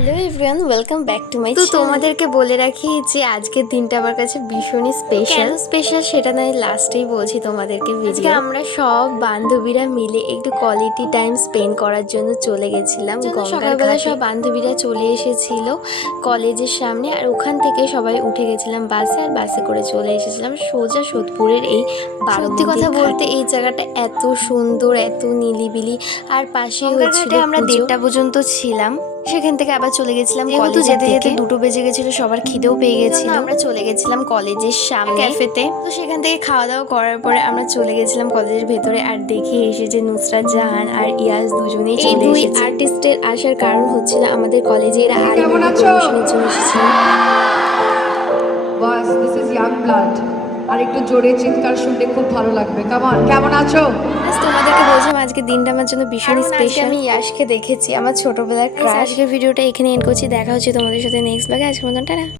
Hello everyone, welcome back to my channel. তোমাদেরকে বলে রাখি যে আজকের দিনটা আমার কাছে ভীষণই স্পেশাল সেটা নয় লাস্টেই বলছি তোমাদেরকে। আজকে আমরা সব বান্ধবীরা মিলে একটু কোয়ালিটি টাইম স্পেন্ড করার জন্য চলে গেছিলাম। সকালবেলা সব বান্ধবীরা চলে এসেছিল কলেজের সামনে, আর ওখান থেকে সবাই উঠে গেছিলাম বাসে, আর বাসে করে চলে এসেছিলাম সোজা সোদপুরের এই সত্যি কথা বলতে এই জায়গাটা এত সুন্দর, এত নিলিবিলি, আর পাশে হচ্ছিল আমরা 1:30টা পর্যন্ত ছিলাম। সেখান থেকে আবার চলে গেছিলাম কলেজে। যেতে যেতে 2টো বেজে গেছিল, সবার খিদেও পেয়ে গেছিল। আমরা চলে গেছিলাম কলেজের সামনে ক্যাফেতে। তো সেখান থেকে খাওয়া দাওয়া করার পরে আমরা চলে গেছিলাম কলেজের ভেতরে, আর দেখে এসেছে নুসরাত জাহান আর ইয়াস দুজনেই চলে এসেছে। আর্টিস্টের আসার কারণ হচ্ছিল আমাদের কলেজে এরা আর্টিস্টের জন্য এসেছিল। বাস দিস ইজ ইয়াং ব্লাড। আর একটু জোরে চিৎকার শুনলে খুব ভালো লাগবে। কেমন আছো? তোমাদেরকে বলছিলাম আজকে দিনটা আমার জন্য ভীষণ স্পেশাল। আমি ইয়াশকে দেখেছি, আমার ছোটবেলার ক্রাশ। আজকের ভিডিওটা এখানে এন্ড করছি, দেখা হচ্ছে তোমাদের সাথে নেক্সট ব্লগে। আজকের মতন টাটা।